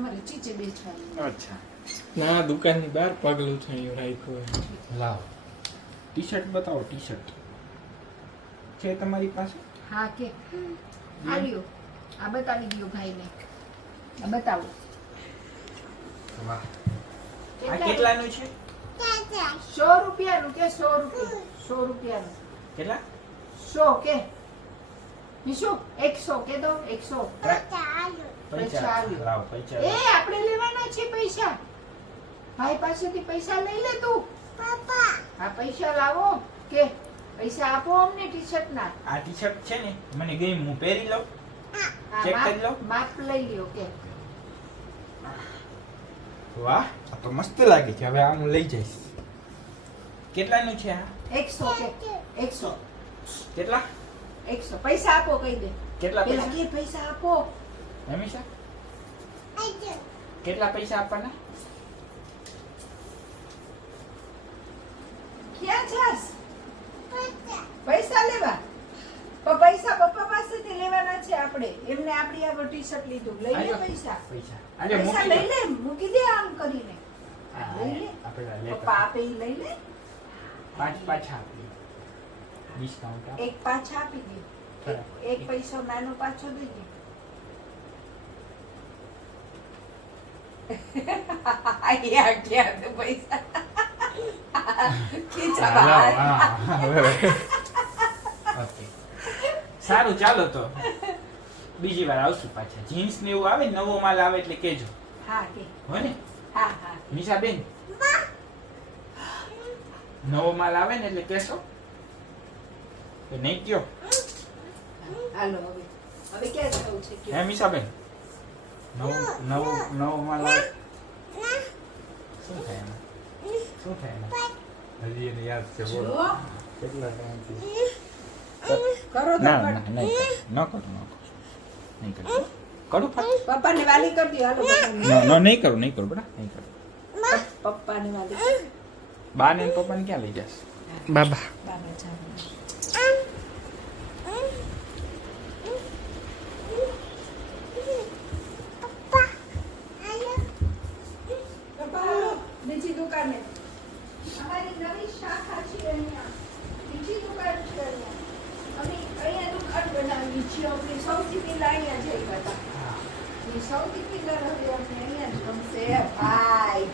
અમારે ચીચે બેસવાનું. અચ્છા ના દુકાનની બહાર પગલું થયું રાખ્યું. લાવ ટી શર્ટ બતાવો. ટી શર્ટ છે તમારી પાસે? હા કે આલ્યો આ બતાવી દો ભાઈને. આ બતાવો. વાહ આ કેટલાનું છે? 100 રૂપિયાનું કે 100 રૂપિયા 100 રૂપિયાનું. કેટલા? 100 કે નિશુ 100 કે દો 100. પૈસા આલ્યો. લાવ પૈસા. એ આપણે લેવાના છે પૈસા. ભાઈ પાસેથી પૈસા લઈ લે તું. પાપા આ પૈસા લાવો કે પૈસા આપો અમને ટી શર્ટ ના. આ ટી શર્ટ છે ને મને ગઈ, હું પહેરી લઉં. ચેક કરી લો. માપ લઈ લ્યો કે. વાહ આ તો મસ્ત લાગે છે. હવે આ હું લઈ જઈશ. કેટલાનું છે આ? 100 કે 100. કેટલા? 100 પૈસા આપો કહી દે. કેટલા પેલા પૈસા? કે પૈસા આપો. હંમેશા કેટલા પૈસા આપવાના? ક્યાં જાસ? પૈસા લેવા. પણ પૈસા પપ્પા પાસેથી લેવાના છે આપણે. એમને આપણી આ ટી શર્ટ લીધું. લઈ લે પૈસા. પૈસા પૈસા લઈ લે. મૂકી દે આમ કરીને. લઈ લે. આપણે પપ્પા આપે ઈ લઈ લે. પાંચ પાછા આપી ડિસ્કાઉન્ટ આપ. એક પાછા આપી દે. એક પૈસો નાનો પાછો દઈ દે. આયા ક્યાં તો પૈસા. ખીચા બહાર. ઓકે સારું ચાલો તો બીજી વાર આવશું પાછા. જીન્સ ને એવું આવે નવો માલ આવે એટલે કેજો. હા કે. હો ને હા હા. નિશા બેન નવો માલ આવે ને એટલે કેશો કે નહીં કયો? હાલો હવે. હવે ક્યાં જવું છે કે? હે મિશા બેન નવો માલ આવે. શું થાય એમાં? શું થાય એમાં? હજી એને યાદ છે. બોલો જો કેટલા ટાઈમથી કરો તો ના પણ. ના નહીં કરું. ન કરું નહીં કરું. કરું ફટ. પપ્પાને વાલી કરી દો. હાલો પપ્પાને. નહીં કરું બેટા નહીં કરું. પપ્પાને વાલી કરી દો. બા ને પપ્પાને ક્યાં લઈ જશે? બાબા બાબા જાને. પપ્પા હાલો બીજી દુકાને. અમારી નવી શાખા છે અહીંયા. બીજી દુકાન છે અહીંયા. અમે અહીંયા દુકાન બનાવી છે. અમે સૌથી પહેલા અહીંયા જઈ હતા. એ સૌથી પહેલા હવે અમને અહીંયા જ ગમશે ભાઈ.